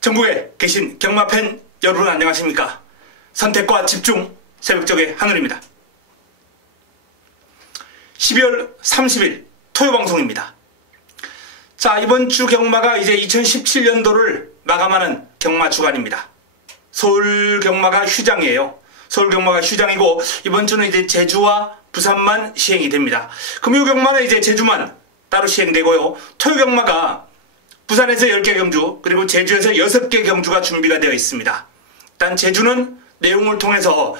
전국에 계신 경마팬 여러분 안녕하십니까? 선택과 집중 새벽적의 하늘입니다. 12월 30일 토요방송입니다. 자, 이번 주 경마가 이제 2017년도를 마감하는 경마 주간입니다. 서울 경마가 휴장이에요. 서울 경마가 휴장이고 이번 주는 이제 제주와 부산만 시행이 됩니다. 금요 경마는 이제 제주만 따로 시행되고요. 토요 경마가 부산에서 10개 경주 그리고 제주에서 6개 경주가 준비가 되어 있습니다. 일단 제주는 내용을 통해서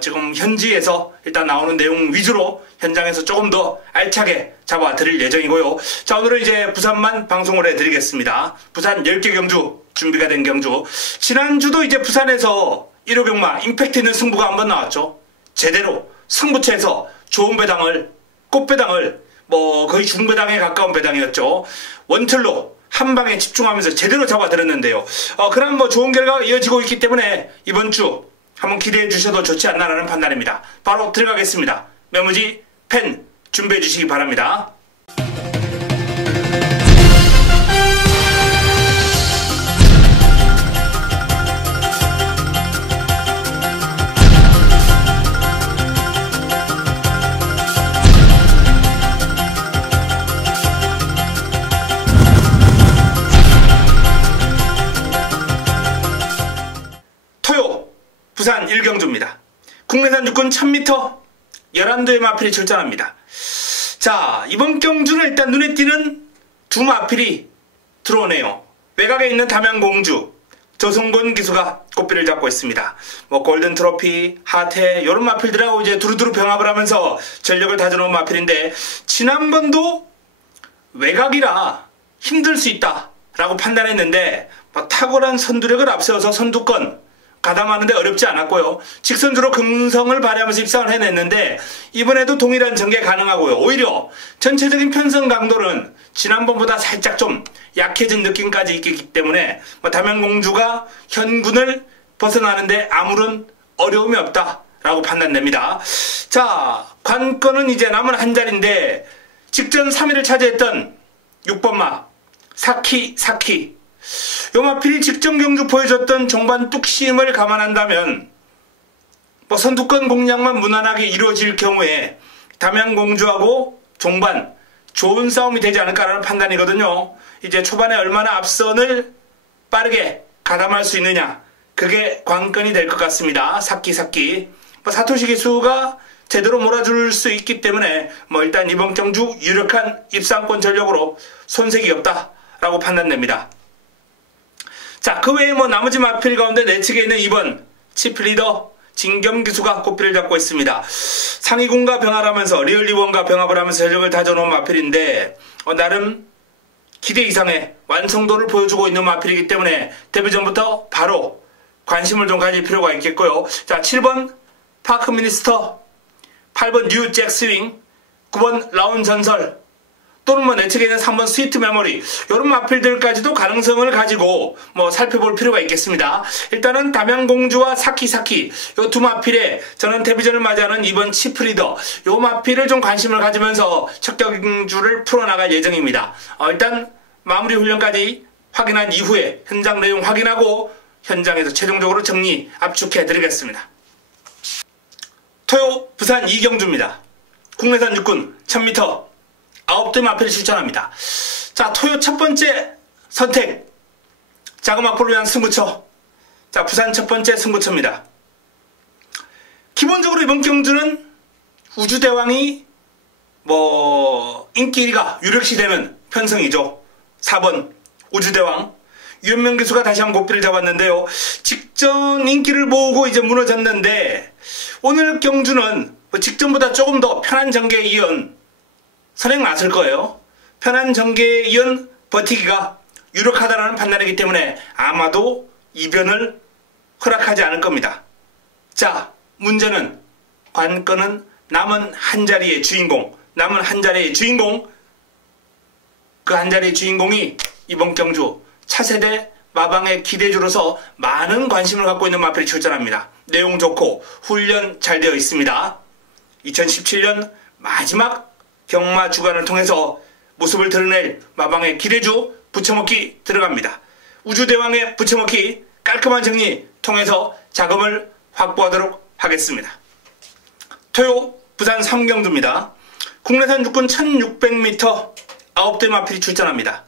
지금 현지에서 일단 나오는 내용 위주로 현장에서 조금 더 알차게 잡아 드릴 예정이고요. 자, 오늘은 이제 부산만 방송을 해드리겠습니다. 부산 10개 경주 준비가 된 경주. 지난주도 이제 부산에서 1호 경마 임팩트 있는 승부가 한번 나왔죠. 제대로 승부처에서 좋은 배당을 꽃배당을 거의 중배당에 가까운 배당이었죠. 원틀로 한 방에 집중하면서 제대로 잡아드렸는데요. 그런 좋은 결과가 이어지고 있기 때문에 이번 주 한번 기대해 주셔도 좋지 않나라는 판단입니다. 바로 들어가겠습니다. 메모지, 펜 준비해 주시기 바랍니다. 부산 1경주입니다. 국내산 육군 1000m 11도의 마필이 출전합니다. 자, 이번 경주는 일단 눈에 띄는 두 마필이 들어오네요. 외곽에 있는 담양공주 조성곤 기수가 꽃비를 잡고 있습니다. 골든 트로피, 하태 이런 마필들하고 이제 두루두루 병합을 하면서 전력을 다져놓은 마필인데 지난번도 외곽이라 힘들 수 있다 라고 판단했는데 탁월한 선두력을 앞세워서 선두권 가담하는데 어렵지 않았고요. 직선주로 긍성을 발휘하면서 입상을 해냈는데 이번에도 동일한 전개 가능하고요. 오히려 전체적인 편성 강도는 지난번보다 살짝 좀 약해진 느낌까지 있기 때문에 담양공주가 현군을 벗어나는데 아무런 어려움이 없다라고 판단됩니다. 자, 관건은 이제 남은 한 자리인데 직전 3위를 차지했던 6번마 사키 요 마필이 직전 경주 보여줬던 종반 뚝심을 감안한다면 선두권 공략만 무난하게 이루어질 경우에 담양공주하고 종반 좋은 싸움이 되지 않을까라는 판단이거든요. 이제 초반에 얼마나 앞선을 빠르게 가담할 수 있느냐, 그게 관건이 될 것 같습니다. 사키 사토시 기수가 제대로 몰아줄 수 있기 때문에 일단 이번 경주 유력한 입상권 전력으로 손색이 없다라고 판단됩니다. 자, 그 외에 나머지 마필 가운데 내측에 있는 2번 치프리더 진겸기수가 꽃비를 잡고 있습니다. 상위군과 병합을 하면서 리얼리원과 병합을 하면서 전력을 다져놓은 마필인데 나름 기대 이상의 완성도를 보여주고 있는 마필이기 때문에 데뷔 전부터 바로 관심을 좀 가질 필요가 있겠고요. 자, 7번 파크 미니스터, 8번 뉴 잭 스윙, 9번 라운 전설, 또는 내측에 있는 3번 스위트 메모리, 이런 마필들까지도 가능성을 가지고 살펴볼 필요가 있겠습니다. 일단은 담양공주와 사키 이 두 마필에 저는 데뷔전을 맞이하는 2번 치프리더 요 마필을 좀 관심을 가지면서 첫 경주를 풀어나갈 예정입니다. 일단 마무리 훈련까지 확인한 이후에 현장 내용 확인하고 현장에서 최종적으로 정리 압축해 드리겠습니다. 토요 부산 2경주입니다. 국내산 육군 1000m 9대 마필이 출전합니다. 자, 토요 첫 번째 선택 작은 마필을 위한 승부처. 자, 부산 첫 번째 승부처입니다. 기본적으로 이번 경주는 우주대왕이 인기 1위가 유력시 되는 편성이죠. 4번 우주대왕 유현명 기수가 다시 한번 고삐를 잡았는데요. 직전 인기를 모으고 이제 무너졌는데 오늘 경주는 직전보다 조금 더 편한 전개에 이은 선행 나설 거예요. 편한 전개에 이은 버티기가 유력하다는 판단이기 때문에 아마도 이변을 허락하지 않을 겁니다. 자, 문제는 관건은 남은 한 자리의 주인공, 그 한 자리의 주인공이 이번 경주 차세대 마방의 기대주로서 많은 관심을 갖고 있는 마필이 출전합니다. 내용 좋고 훈련 잘 되어 있습니다. 2017년 마지막 경마 주간을 통해서 모습을 드러낼 마방의 기대주 부처먹기 들어갑니다. 우주대왕에 붙여넣기 깔끔한 정리 통해서 자금을 확보하도록 하겠습니다. 토요 부산 3경주입니다. 국내산 육군 1600m 9대 마필이 출전합니다.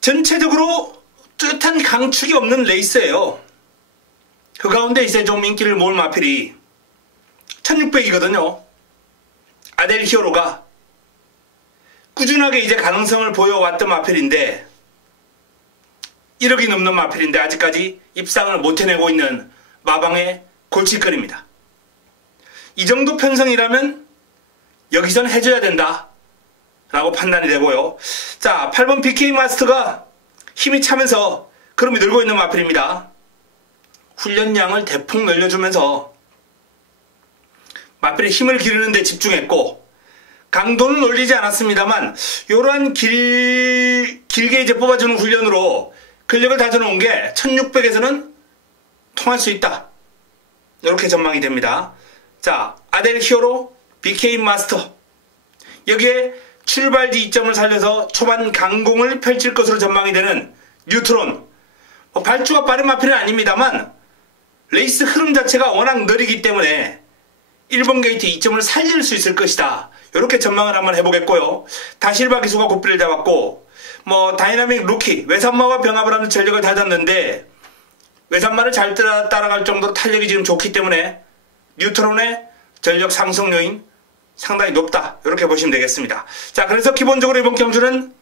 전체적으로 뚜렷한 강축이 없는 레이스예요. 그 가운데 이제 좀 인기를 모을 마필이 1600이거든요. 아델 히어로가 꾸준하게 이제 가능성을 보여왔던 마필인데 1억이 넘는 마필인데 아직까지 입상을 못 해내고 있는 마방의 골칫거리입니다. 이 정도 편성이라면 여기선 해줘야 된다 라고 판단이 되고요. 자, 8번 BK 마스터가 힘이 차면서 그름이 늘고 있는 마필입니다. 훈련량을 대폭 늘려주면서 마필의 힘을 기르는 데 집중했고 강도는 올리지 않았습니다만 이러한 길게 이제 뽑아주는 훈련으로 근력을 다져놓은 게 1600에서는 통할 수 있다. 이렇게 전망이 됩니다. 자, 아델 히어로 BK 마스터 여기에 출발 지점을 살려서 초반 강공을 펼칠 것으로 전망이 되는 뉴트론 발주가 빠른 마필은 아닙니다만 레이스 흐름 자체가 워낙 느리기 때문에 1번 게이트 2점을 살릴 수 있을 것이다. 이렇게 전망을 한번 해보겠고요. 다실바 기수가 고삐를 잡았고 다이나믹 루키 외산마와 병합을 하는 전력을 다졌는데 외산마를 잘 따라갈 정도로 탄력이 지금 좋기 때문에 뉴트론의 전력 상승 요인 상당히 높다. 이렇게 보시면 되겠습니다. 자, 그래서 기본적으로 이번 경주는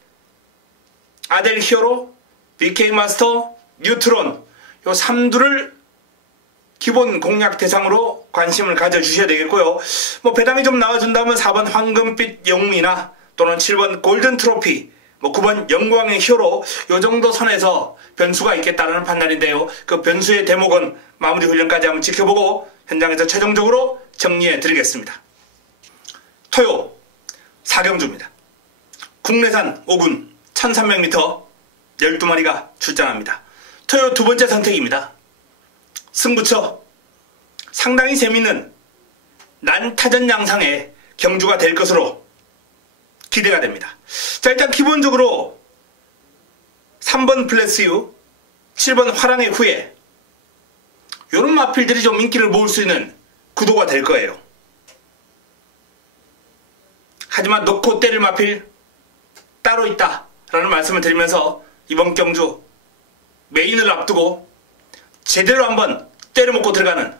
아델 히어로, BK 마스터, 뉴트론 요 3두를 기본 공략 대상으로 관심을 가져주셔야 되겠고요. 배당이 좀 나와준다면 4번 황금빛 영웅이나 또는 7번 골든 트로피 9번 영광의 히어로 요 정도 선에서 변수가 있겠다는 판단인데요. 그 변수의 대목은 마무리 훈련까지 한번 지켜보고 현장에서 최종적으로 정리해 드리겠습니다. 토요 4경주입니다. 국내산 5군 1300m 12마리가 출전합니다. 토요 두 번째 선택입니다. 승부처 상당히 재밌는 난타전 양상의 경주가 될 것으로 기대가 됩니다. 자, 일단 기본적으로 3번 플래스유 7번 화랑의 후예 이런 마필들이 좀 인기를 모을 수 있는 구도가 될 거예요. 하지만 놓고 때릴 마필 따로 있다 라는 말씀을 드리면서 이번 경주 메인을 앞두고 제대로 한번 때려먹고 들어가는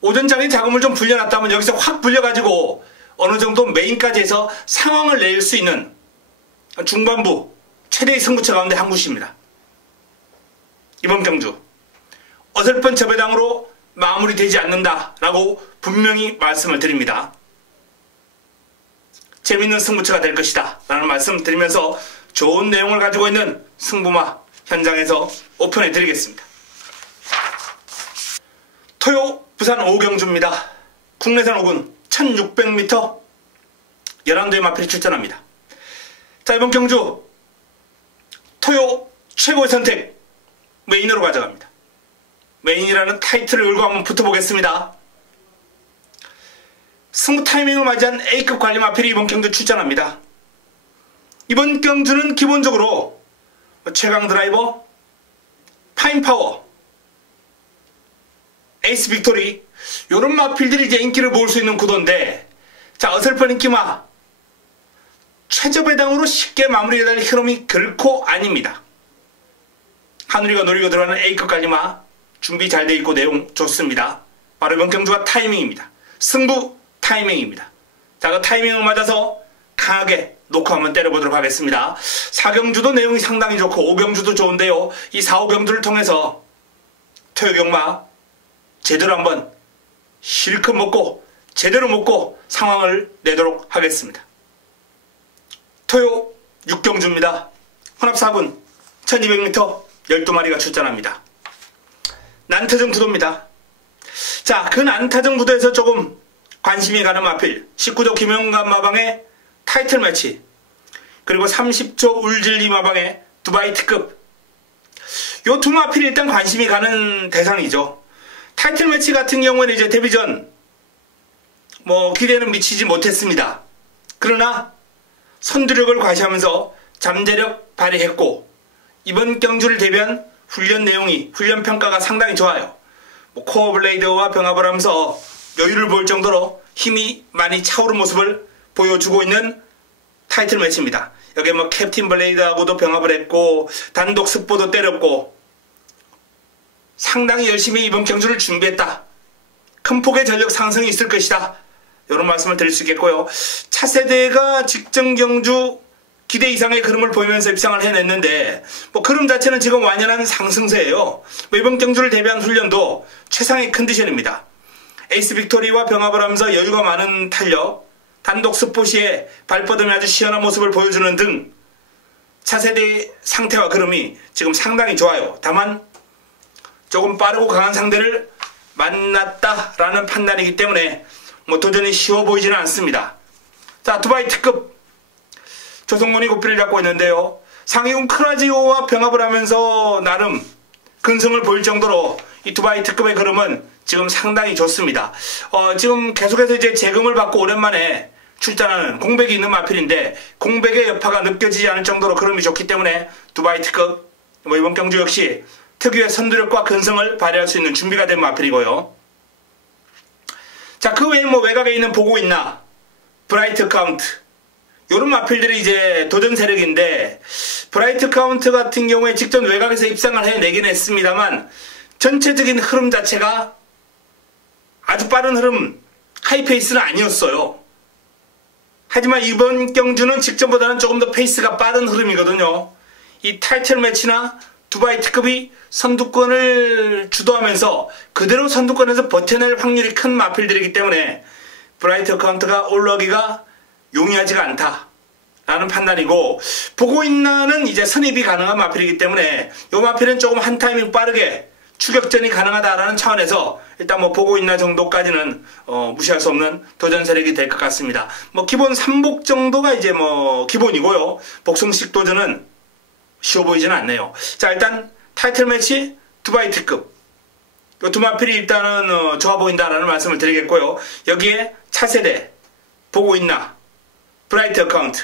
오전장에 자금을 좀 불려놨다면 여기서 확 불려가지고 어느 정도 메인까지 해서 상황을 낼 수 있는 중반부 최대의 승부처 가운데 한 곳입니다. 이번 경주 어설픈 저배당으로 마무리되지 않는다라고 분명히 말씀을 드립니다. 재밌는 승부처가 될 것이다 라는 말씀 드리면서 좋은 내용을 가지고 있는 승부마 현장에서 오픈해 드리겠습니다. 토요 부산 5경주입니다. 국내산 5군 1600m 11대의 마필이 출전합니다. 자, 이번 경주 토요 최고의 선택 메인으로 가져갑니다. 메인이라는 타이틀을 걸고 한번 붙어보겠습니다. 승부 타이밍을 맞이한 A급 관리 마필이 이번 경주 출전합니다. 이번 경주는 기본적으로 최강 드라이버, 파인파워, 에이스 빅토리 이런 마필들이 이제 인기를 모을 수 있는 구도인데 자, 어설픈 인기마 최저배당으로 쉽게 마무리가 될 흐름이 결코 아닙니다. 하늘이가 노리고 들어가는 A급 관리마 준비 잘 돼 있고 내용 좋습니다. 바로 이번 경주가 타이밍입니다. 승부 타이밍입니다. 자, 그 타이밍을 맞아서 강하게 놓고 한번 때려보도록 하겠습니다. 4경주도 내용이 상당히 좋고 5경주도 좋은데요. 이 4, 5경주를 통해서 토요경마 제대로 한번 실컷 먹고 제대로 먹고 상황을 내도록 하겠습니다. 토요 6경주입니다. 혼합 4군 1200m 12마리가 출전합니다. 난타전 구도입니다. 자, 그 난타전 구도에서 조금 관심이 가는 마필 19조 김영감 마방의 타이틀 매치 그리고 30조 울질리 마방의 두바이 특급 요 두 마필이 일단 관심이 가는 대상이죠. 타이틀 매치 같은 경우는 이제 데뷔전 기대는 미치지 못했습니다. 그러나 선두력을 과시하면서 잠재력 발휘했고 이번 경주를 대비한 훈련 내용이, 훈련 평가가 상당히 좋아요. 코어 블레이드와 병합을 하면서 여유를 보일 정도로 힘이 많이 차오른 모습을 보여주고 있는 타이틀 매치입니다. 여기에 캡틴 블레이드하고도 병합을 했고 단독 스포도 때렸고 상당히 열심히 이번 경주를 준비했다. 큰 폭의 전력 상승이 있을 것이다. 이런 말씀을 드릴 수 있겠고요. 차세대가 직전 경주 기대 이상의 흐름을 보이면서 입상을 해냈는데 흐름 자체는 지금 완연한 상승세예요. 이번 경주를 대비한 훈련도 최상의 컨디션입니다. 에이스 빅토리와 병합을 하면서 여유가 많은 탄력, 단독 스포 시에 발뻗음이 아주 시원한 모습을 보여주는 등 차세대의 상태와 흐름이 지금 상당히 좋아요. 다만 조금 빠르고 강한 상대를 만났다라는 판단이기 때문에 도전이 쉬워 보이지는 않습니다. 자, 두바이 특급 조성문이 고삐를 잡고 있는데요. 상위군 크라지오와 병합을 하면서 나름 근성을 보일 정도로 이 두바이 특급의 흐름은 지금 상당히 좋습니다. 지금 계속해서 이제 재금을 받고 오랜만에 출전하는 공백이 있는 마필인데 공백의 여파가 느껴지지 않을 정도로 흐름이 좋기 때문에 두바이 특급 이번 경주 역시 특유의 선두력과 근성을 발휘할 수 있는 준비가 된 마필이고요. 자, 그 외에 외곽에 있는 보고 있나, 브라이트 카운트, 요런 마필들이 이제 도전 세력인데 브라이트 카운트 같은 경우에 직전 외곽에서 입상을 해내긴 했습니다만 전체적인 흐름 자체가 아주 빠른 흐름, 하이페이스는 아니었어요. 하지만 이번 경주는 직전보다는 조금 더 페이스가 빠른 흐름이거든요. 이 타이틀 매치나 두바이 특급이 선두권을 주도하면서 그대로 선두권에서 버텨낼 확률이 큰 마필들이기 때문에 브라이트 카운트가 올라오기가 용이하지가 않다 라는 판단이고, 보고 있나는 이제 선입이 가능한 마필이기 때문에 이 마필은 조금 한 타이밍 빠르게 추격전이 가능하다라는 차원에서 일단 보고 있나 정도까지는 무시할 수 없는 도전 세력이 될 것 같습니다. 기본 3복 정도가 이제 기본이고요. 복성식 도전은 쉬워 보이지는 않네요. 자, 일단 타이틀 매치 두바이 특급 이 두 마필이 일단은 좋아 보인다라는 말씀을 드리겠고요. 여기에 차세대 보고 있나, 브라이트 어카운트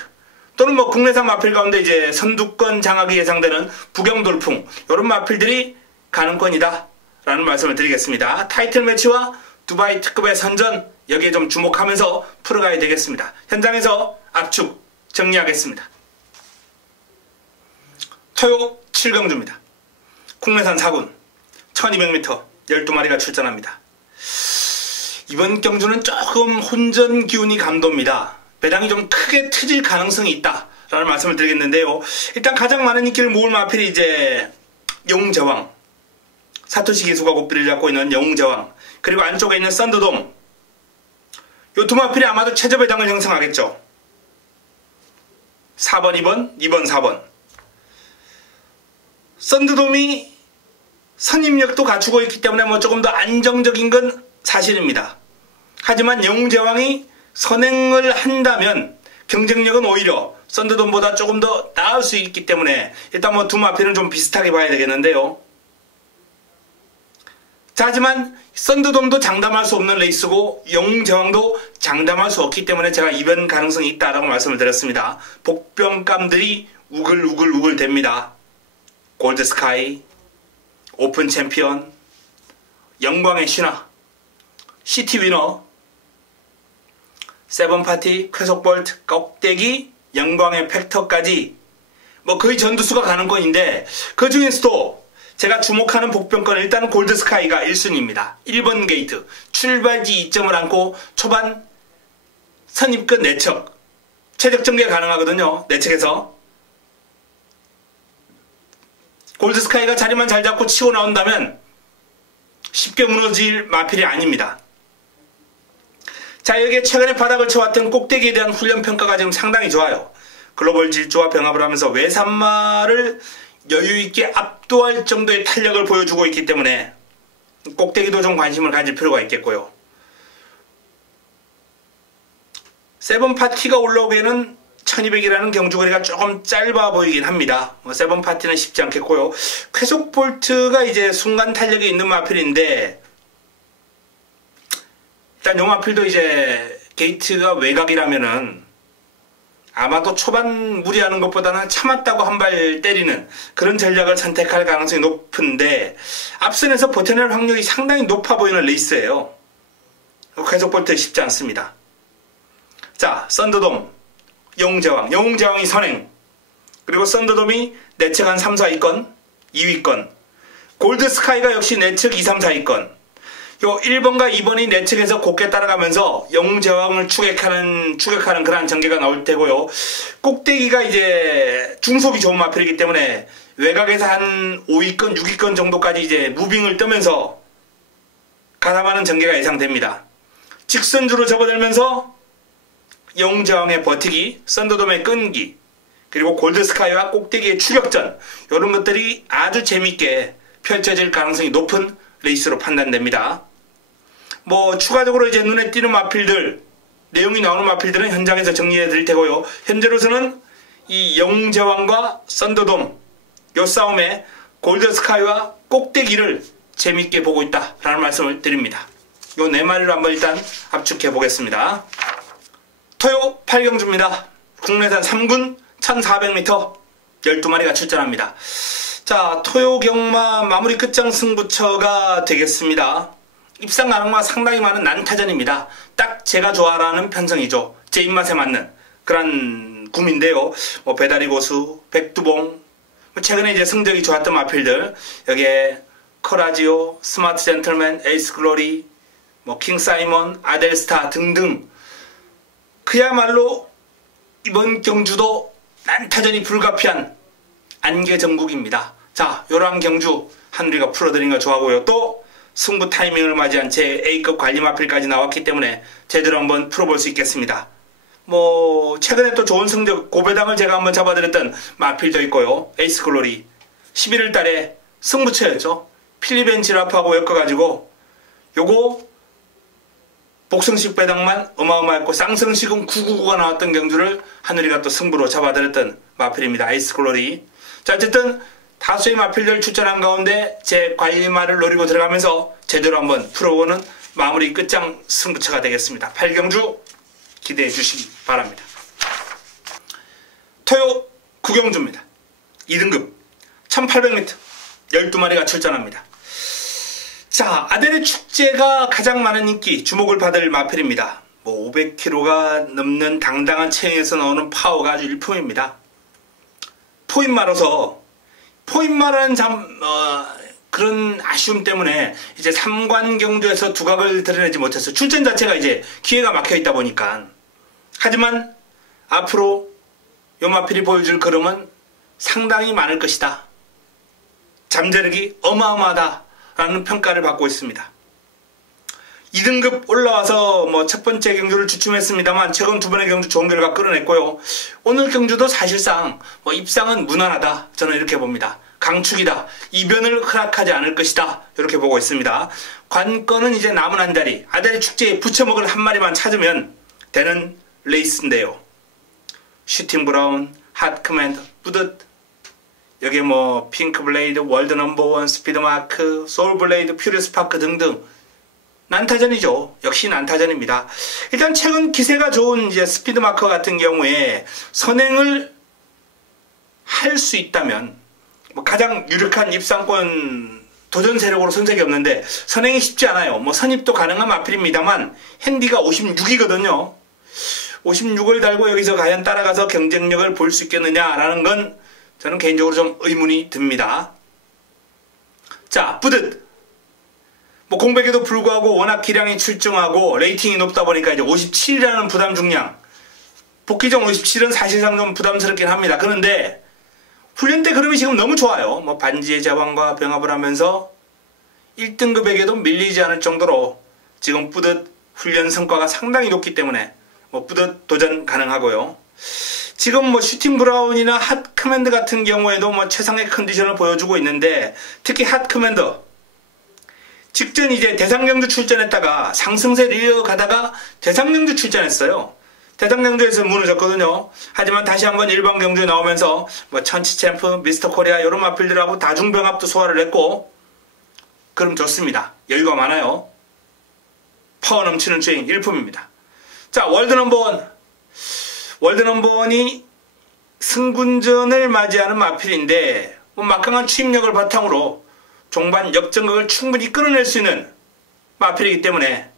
또는 국내산 마필 가운데 이제 선두권 장악이 예상되는 부경돌풍 이런 마필들이 가능권이다 라는 말씀을 드리겠습니다. 타이틀 매치와 두바이 특급의 선전 여기에 좀 주목하면서 풀어가야 되겠습니다. 현장에서 압축 정리하겠습니다. 토요 7경주입니다. 국내산 4군 1200m 12마리가 출전합니다. 이번 경주는 조금 혼전 기운이 감돕니다. 배당이 좀 크게 트질 가능성이 있다 라는 말씀을 드리겠는데요. 일단 가장 많은 인기를 모을 마필이 이제 영웅제왕, 사토시 기수가 고삐를 잡고 있는 영웅제왕, 그리고 안쪽에 있는 썬더돔, 이 두 마필이 아마도 최저 배당을 형성하겠죠. 4번 2번 2번 4번. 썬더돔이 선임력도 갖추고 있기 때문에 조금 더 안정적인 건 사실입니다. 하지만 영웅제왕이 선행을 한다면 경쟁력은 오히려 썬더돔보다 조금 더 나을 수 있기 때문에 일단 두 마필은 좀 비슷하게 봐야 되겠는데요. 자, 하지만 썬더돔도 장담할 수 없는 레이스고 영웅제왕도 장담할 수 없기 때문에 제가 이변 가능성이 있다라고 말씀을 드렸습니다. 복병감들이 우글우글 됩니다. 골드스카이, 오픈 챔피언, 영광의 신화, 시티 위너, 세븐파티, 쾌속볼트, 껍데기, 영광의 팩터까지 거의 전두수가 가능권인데 그 중에서도 제가 주목하는 복병권 일단은 골드스카이가 1순위입니다. 1번 게이트, 출발지 2점을 안고 초반 선입권 내척, 최적 전개 가능하거든요. 내척에서 골드스카이가 자리만 잘 잡고 치고 나온다면 쉽게 무너질 마필이 아닙니다. 자, 여기에 최근에 바닥을 쳐왔던 꼭대기에 대한 훈련 평가가 지금 상당히 좋아요. 글로벌 질주와 병합을 하면서 외산마를 여유있게 압도할 정도의 탄력을 보여주고 있기 때문에 꼭대기도 좀 관심을 가질 필요가 있겠고요. 세븐파티가 올라오기에는 1200이라는 경주거리가 조금 짧아 보이긴 합니다. 세븐파티는 쉽지 않겠고요. 쾌속볼트가 이제 순간 탄력이 있는 마필인데 일단 요 마필도 이제 게이트가 외곽이라면은 아마도 초반 무리하는 것보다는 참았다고 한 발 때리는 그런 전략을 선택할 가능성이 높은데 앞선에서 버텨낼 확률이 상당히 높아 보이는 레이스예요. 계속 버티기 쉽지 않습니다. 자, 썬더돔, 영웅제왕이 선행, 그리고 썬더돔이 내측 한 3, 4위권, 2위권, 골드스카이가 역시 내측 2, 3, 4위권, 요 1번과 2번이 내측에서 곱게 따라가면서 영웅제왕을 추격하는 그러한 전개가 나올 테고요. 꼭대기가 이제 중속이 좋은 마필이기 때문에 외곽에서 한 5위권, 6위권 정도까지 이제 무빙을 뜨면서 가담하는 전개가 예상됩니다. 직선주로 접어들면서 영웅제왕의 버티기, 썬더돔의 끈기, 그리고 골드스카이와 꼭대기의 추격전, 이런 것들이 아주 재밌게 펼쳐질 가능성이 높은 레이스로 판단됩니다. 뭐 추가적으로 이제 눈에 띄는 마필들, 내용이 나오는 마필들은 현장에서 정리해 드릴 테고요. 현재로서는 이 영웅제왕과 썬더돔 요 싸움에 골드스카이와 꼭대기를 재밌게 보고 있다라는 말씀을 드립니다. 요 네 마리를 한번 일단 압축해 보겠습니다. 토요 8경주입니다. 국내산 3군 1400m 12마리가 출전합니다. 자, 토요 경마 마무리 끝장 승부처가 되겠습니다. 입상 가능마 상당히 많은 난타전입니다. 딱 제가 좋아하는 편성이죠. 제 입맛에 맞는 그런 구미인데요. 뭐 배다리 고수, 백두봉, 최근에 이제 성적이 좋았던 마필들, 여기에 커라지오, 스마트 젠틀맨, 에이스 글로리, 뭐 킹사이먼, 아델스타 등등, 그야말로 이번 경주도 난타전이 불가피한 안개전국입니다. 자, 요런 경주 한우리가 풀어드리는 거 좋아하고요. 또 승부 타이밍을 맞이한 제 A급 관리 마필까지 나왔기 때문에 제대로 한번 풀어볼 수 있겠습니다. 뭐 최근에 또 좋은 성적 고배당을 제가 한번 잡아드렸던 마필도 있고요. 에이스 글로리 11월 달에 승부처였죠. 필리벤 지라프하고 엮어가지고 요거 복성식 배당만 어마어마했고 쌍성식은 999가 나왔던 경주를 하늘이가 또 승부로 잡아들였던 마필입니다. 에이스 글로리. 자, 어쨌든 다수의 마필들 추천한 가운데 제 관리마를 노리고 들어가면서 제대로 한번 풀어보는 마무리 끝장 승부처가 되겠습니다. 8경주 기대해 주시기 바랍니다. 토요 9경주입니다. 2등급 1800m 12마리가 출전합니다. 자, 아델의 축제가 가장 많은 인기, 주목을 받을 마필입니다. 뭐 500kg가 넘는 당당한 체형에서 나오는 파워가 아주 일품입니다. 포인마로서 포인마라는 그런 아쉬움 때문에 이제 3관 경주에서 두각을 드러내지 못했어요. 출전 자체가 이제 기회가 막혀 있다 보니까. 하지만 앞으로 요 마필이 보여줄 걸음은 상당히 많을 것이다. 잠재력이 어마어마하다라는 평가를 받고 있습니다. 2등급 올라와서 뭐 첫 번째 경주를 주춤했습니다만 최근 두 번의 경주 좋은 결과 끌어냈고요. 오늘 경주도 사실상 뭐 입상은 무난하다. 저는 이렇게 봅니다. 강축이다. 이변을 허락하지 않을 것이다. 이렇게 보고 있습니다. 관건은 이제 남은 한 자리. 아델 축제에 부쳐먹을 한 마리만 찾으면 되는 레이스인데요. 슈팅 브라운, 핫 커맨더, 뿌듯. 여기 뭐 핑크 블레이드, 월드 넘버원, 스피드 마크, 소울 블레이드, 퓨리스 파크 등등. 난타전이죠. 역시 난타전입니다. 일단 최근 기세가 좋은 이제 스피드 마커 같은 경우에 선행을 할 수 있다면 뭐 가장 유력한 입상권 도전 세력으로 손색이 없는데 선행이 쉽지 않아요. 뭐 선입도 가능한 마필입니다만 핸디가 56이거든요. 56을 달고 여기서 과연 따라가서 경쟁력을 볼 수 있겠느냐라는 건 저는 개인적으로 좀 의문이 듭니다. 자, 뿌듯. 뭐 공백에도 불구하고 워낙 기량이 출중하고 레이팅이 높다 보니까 이제 57이라는 부담 중량. 복귀전 57은 사실상 좀 부담스럽긴 합니다. 그런데 훈련 때 그림이 지금 너무 좋아요. 뭐 반지의 제왕과 병합을 하면서 1등급에게도 밀리지 않을 정도로 지금 뿌듯 훈련 성과가 상당히 높기 때문에 뭐 뿌듯 도전 가능하고요. 지금 뭐 슈팅 브라운이나 핫 커맨드 같은 경우에도 뭐 최상의 컨디션을 보여주고 있는데 특히 핫 커맨더 직전 이제 대상경주 출전했다가 상승세를 이어가다가 대상경주 출전했어요. 대상경주에서 무너졌거든요. 하지만 다시 한번 일반 경주에 나오면서 뭐 천치챔프, 미스터 코리아 이런 마필들하고 다중병합도 소화를 했고 그럼 좋습니다. 여유가 많아요. 파워 넘치는 주행 일품입니다. 자, 월드 넘버원. 월드 넘버원이 승군전을 맞이하는 마필인데 막강한 추임력을 바탕으로 종반 역전극을 충분히 끌어낼 수 있는 마필이기 때문에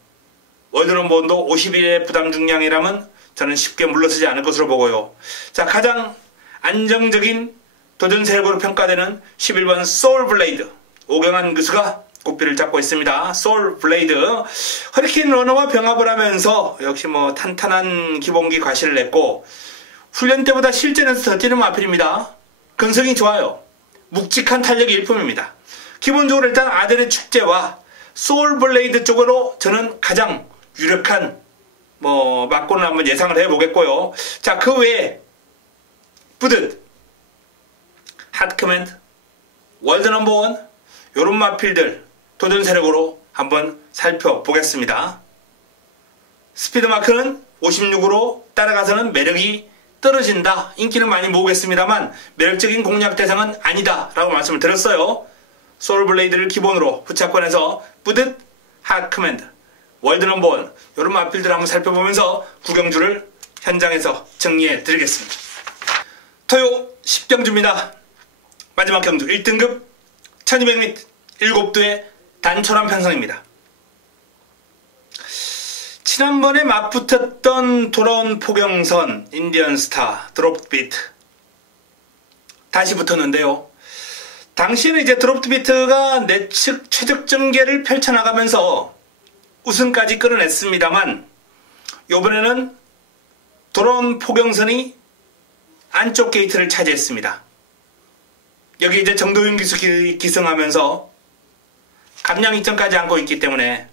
월드 넘버원도 51의 부담 중량이라면 저는 쉽게 물러서지 않을 것으로 보고요. 자, 가장 안정적인 도전 세력으로 평가되는 11번 소울 블레이드 오경환 교수가 고삐를 잡고 있습니다. 소울 블레이드 허리케인 러너와 병합을 하면서 역시 탄탄한 기본기 과실을 냈고 훈련 때보다 실전에서 더 뛰는 마필입니다. 근성이 좋아요. 묵직한 탄력이 일품입니다. 기본적으로 일단 아델의 축제와 소울 블레이드 쪽으로 저는 가장 유력한 막고는 한번 예상을 해보겠고요. 자, 그 외에 뿌듯, 핫커맨드, 월드 넘버원 요런 마필들 도전 세력으로 한번 살펴보겠습니다. 스피드마크는 56으로 따라가서는 매력이 떨어진다. 인기는 많이 모으겠습니다만 매력적인 공략 대상은 아니다 라고 말씀을 드렸어요. 소울블레이드를 기본으로 후차권에서 뿌듯, 핫커맨드, 월드 넘버원 이런 마필들을 한번 살펴보면서 구경주를 현장에서 정리해 드리겠습니다. 토요 10경주입니다. 마지막 경주 1등급 1200m 7두의 단촐한 편성입니다. 지난번에 맞붙었던 돌아온 포경선, 인디언스타, 드롭비트 다시 붙었는데요. 당시에는 이제 드롭비트가 내측 최적전개를 펼쳐나가면서 우승까지 끌어냈습니다만 이번에는 돌아온 포경선이 안쪽 게이트를 차지했습니다. 여기 이제 정도윤 기수 기승하면서 감량 2점까지 안고 있기 때문에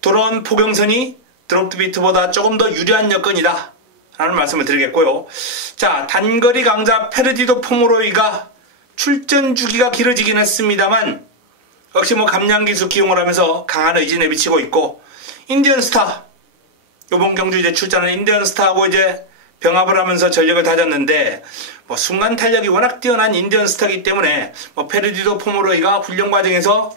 돌아온 포경선이 드롭비트보다 조금 더 유리한 여건이다 라는 말씀을 드리겠고요. 자, 단거리 강자 페르디도 포모로이가 출전 주기가 길어지긴 했습니다만 역시 감량 기수 기용을 하면서 강한 의지 내비치고 있고 인디언스타 요번 경주 이제 출전한 인디언스타하고 이제 병합을 하면서 전력을 다졌는데 순간 탄력이 워낙 뛰어난 인디언스타이기 때문에 페르디도 포모로이가 훈련 과정에서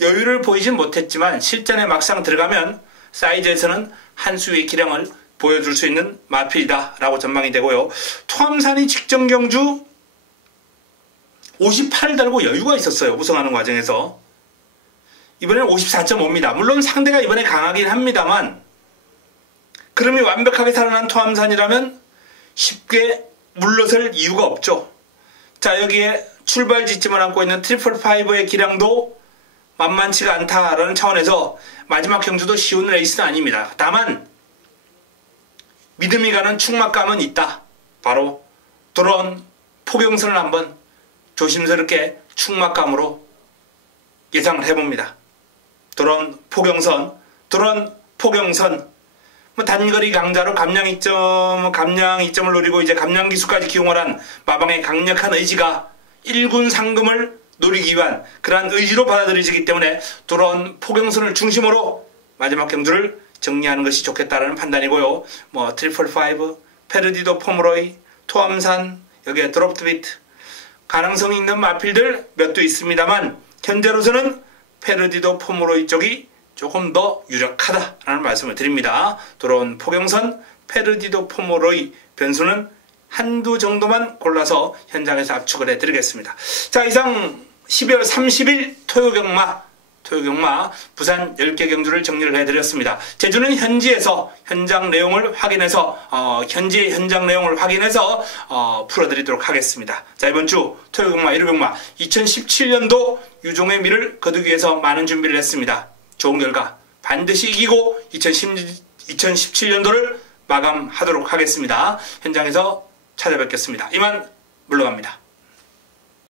여유를 보이진 못했지만 실전에 막상 들어가면 사이즈에서는 한 수의 기량을 보여줄 수 있는 마필이다 라고 전망이 되고요. 토암산이 직전 경주 58을 달고 여유가 있었어요. 우승하는 과정에서. 이번에는 54.5입니다. 물론 상대가 이번에 강하긴 합니다만 그럼이 완벽하게 살아난 토암산이라면 쉽게 물러설 이유가 없죠. 자, 여기에 출발 지침을 안고 있는 트리플 파이브의 기량도 만만치가 않다라는 차원에서 마지막 경주도 쉬운 레이스는 아닙니다. 다만 믿음이 가는 축막감은 있다. 바로 돌아온 포경선을 한번 조심스럽게 축막감으로 예상을 해봅니다. 돌아온 포경선 단거리 강자로 감량 2점을 노리고 이제 감량 기수까지 기용을 한 마방의 강력한 의지가 1군 상금을 노리기 위한 그러한 의지로 받아들여지기 때문에 돌아온 포경선을 중심으로 마지막 경주를 정리하는 것이 좋겠다라는 판단이고요. 트리플 파이브, 페르디도 포모로이, 토암산, 여기에 드롭비트 가능성이 있는 마필들 몇 두 있습니다만 현재로서는 페르디도 포모로이 쪽이 조금 더 유력하다라는 말씀을 드립니다. 돌아온 포경선, 페르디도 포모로이 변수는 한두 정도만 골라서 현장에서 압축을 해드리겠습니다. 자, 이상 12월 30일 토요경마 부산 10개 경주를 정리를 해드렸습니다. 제주는 현지에서 현장 내용을 확인해서 현지의 현장 내용을 확인해서 풀어드리도록 하겠습니다. 자, 이번 주 토요경마 1호경마 2017년도 유종의 미를 거두기 위해서 많은 준비를 했습니다. 좋은 결과 반드시 이기고 2017년도를 마감하도록 하겠습니다. 현장에서 찾아뵙겠습니다. 이만 물러갑니다.